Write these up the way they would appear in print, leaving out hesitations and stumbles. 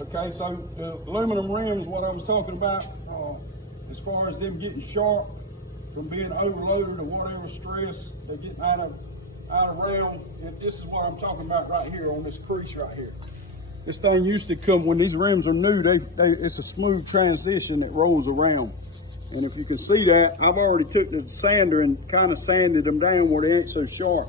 Okay, so the aluminum rims, what I was talking about, as far as them getting sharp from being overloaded or whatever stress they're getting out of round, and this is what I'm talking about right here on this crease right here. This thing used to come, when these rims are new, it's a smooth transition that rolls around. And if you can see that, I've already took the sander and kind of sanded them down where they ain't so sharp.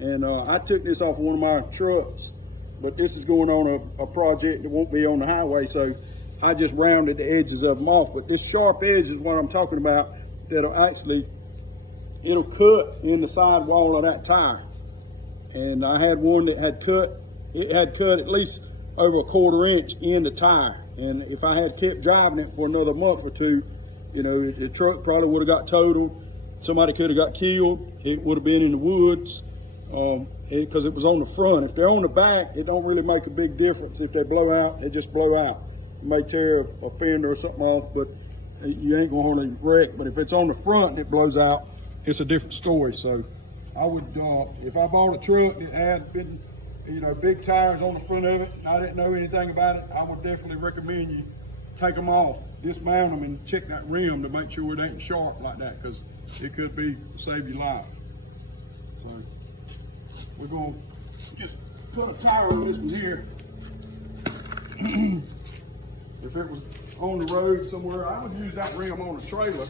And I took this off of one of my trucks, but this is going on a project that won't be on the highway, so I just rounded the edges of them off. But this sharp edge is what I'm talking about, that'll actually, it'll cut in the sidewall of that tire. And I had one that had cut, it had cut at least over a 1/4 inch in the tire. And if I had kept driving it for another month or two, you know, the truck probably would have got totaled. Somebody could have got killed. It would have been in the woods because it was on the front. If they're on the back, it don't really make a big difference. If they blow out, they just blow out. You may tear a fender or something off, but you ain't gonna hardly wreck. But if it's on the front and it blows out, it's a different story. So I would, if I bought a truck that had been, you know, big tires on the front of it, and I didn't know anything about it, I would definitely recommend you take them off, dismount them, and check that rim to make sure it ain't sharp like that, because it could be save your life. So we're gonna just put a tire on this one here. If it was on the road somewhere, I would use that rim on a trailer.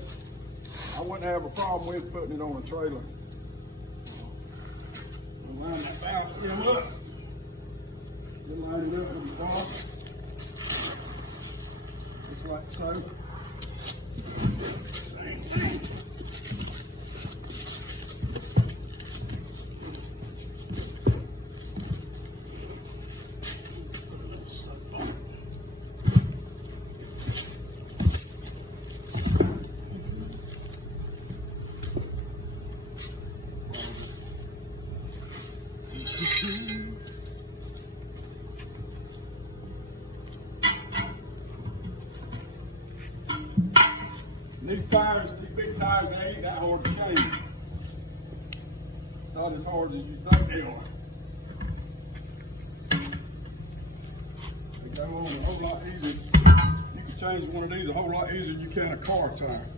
I wouldn't have a problem with putting it on a trailer. Line that valve stem up. Then line it up with the box. Just like so. Same thing. These tires, these big tires, they ain't that hard to change. Not as hard as you think they are. They go on a whole lot easier. You can change one of these a whole lot easier than you can a car tire.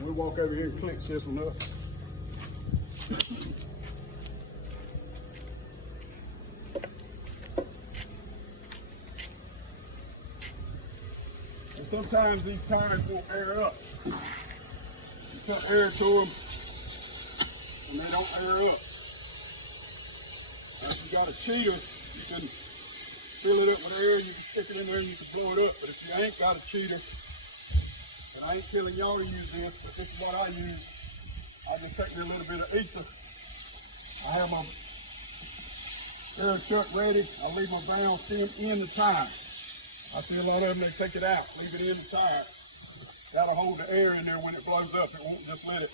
We'll walk over here and clinch this one up. Sometimes these tires won't air up. You put air to them and they don't air up. Now, if you got a cheater, you can fill it up with air, you can stick it in there and you can blow it up. But if you ain't got a cheater, and I ain't telling y'all to use this, but this is what I use. I just take me a little bit of ether. I have my air chuck ready. I leave my valve stem in the tire. I see a lot of them, they take it out, leave it in the tire. That'll hold the air in there when it blows up. It won't just let it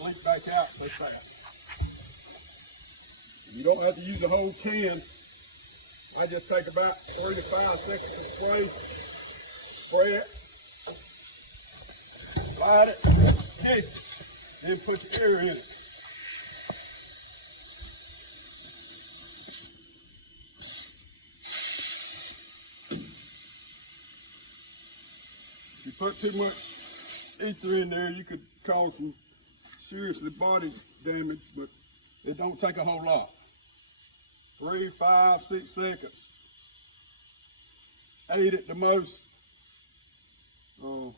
leak back out so fast. You don't have to use the whole can. I just take about 3 to 5 seconds to spray it, light it, kick it, then put the air in it. If you put too much ether in there, you could cause some seriously body damage, but it don't take a whole lot. 3, 5, 6 seconds. 8 at the most. And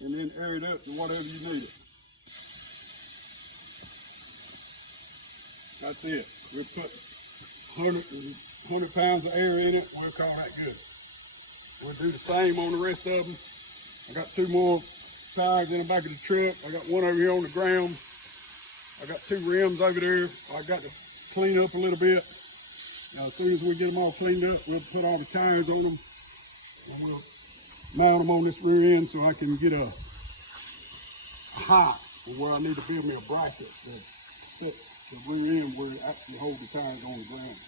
then air it up to whatever you need it. That's it. We'll put 100 pounds of air in it. We'll call that good. We'll do the same on the rest of them. I got 2 more tires in the back of the truck. I got one over here on the ground. I got 2 rims over there. I got to clean up a little bit. Now, as soon as we get them all cleaned up, we'll put all the tires on them. And we'll mount them on this rear end so I can get a height where I need to build me a bracket to set the rear end where it actually holds the tires on the ground.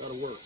That'll work.